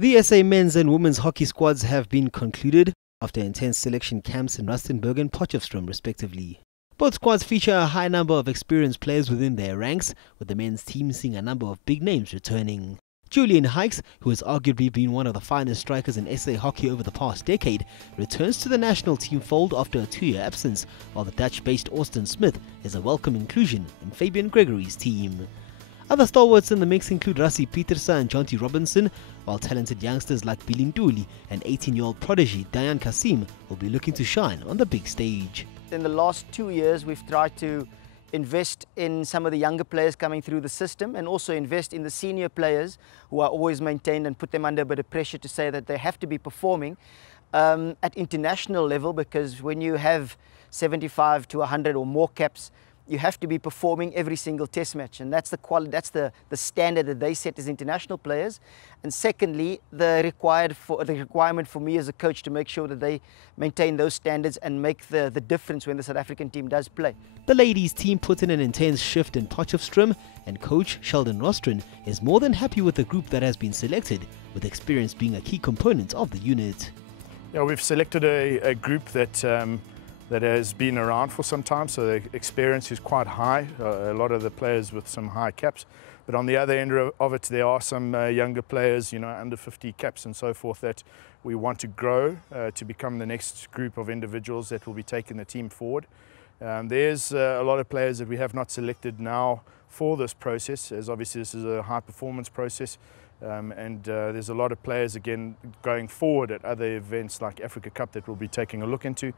The SA men's and women's hockey squads have been concluded after intense selection camps in Rustenburg and Potchefstroom respectively. Both squads feature a high number of experienced players within their ranks, with the men's team seeing a number of big names returning. Julian Hykes, who has arguably been one of the finest strikers in SA hockey over the past decade, returns to the national team fold after a 2-year absence, while the Dutch-based Austin Smith is a welcome inclusion in Fabian Gregory's team. Other stalwarts in the mix include Rassie Pieterse and Jonty Robinson, while talented youngsters like Bilintuli and 18-year-old prodigy Dayan Kasim will be looking to shine on the big stage. In the last 2 years, we've tried to invest in some of the younger players coming through the system and also invest in the senior players who are always maintained and put them under a bit of pressure to say that they have to be performing at international level, because when you have 75 to 100 or more caps, you have to be performing every single test match, and that's the quality, that's the standard that they set as international players. And secondly, the requirement for me as a coach to make sure that they maintain those standards and make the difference when the South African team does play. The ladies team put in an intense shift in Potchefstroom, and coach Sheldon Rostron is more than happy with the group that has been selected, with experience being a key component of the unit. Yeah, we've selected a group that has been around for some time, so the experience is quite high, a lot of the players with some high caps. But on the other end of it, there are some younger players, you know, under 50 caps and so forth, that we want to grow to become the next group of individuals that will be taking the team forward. There's a lot of players that we have not selected now for this process, as obviously this is a high performance process. There's a lot of players again going forward at other events like Africa Cup that we'll be taking a look into,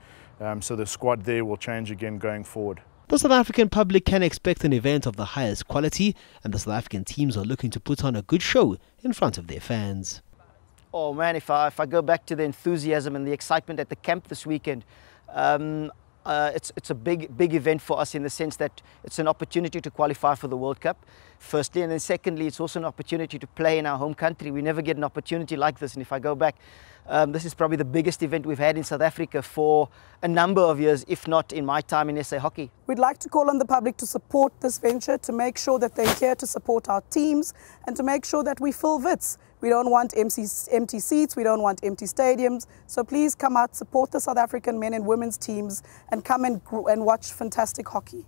so the squad there will change again going forward. The South African public can expect an event of the highest quality, and the South African teams are looking to put on a good show in front of their fans. Oh man, if I go back to the enthusiasm and the excitement at the camp this weekend, it's a big event for us in the sense that it's an opportunity to qualify for the World Cup, firstly, and then secondly, it's also an opportunity to play in our home country. We never get an opportunity like this, and if I go back, this is probably the biggest event we've had in South Africa for a number of years, if not in my time in SA hockey. We'd like to call on the public to support this venture, to make sure that they're here to support our teams and to make sure that we fill Wits. We don't want empty seats, we don't want empty stadiums. So please come out, support the South African men and women's teams and come and watch fantastic hockey.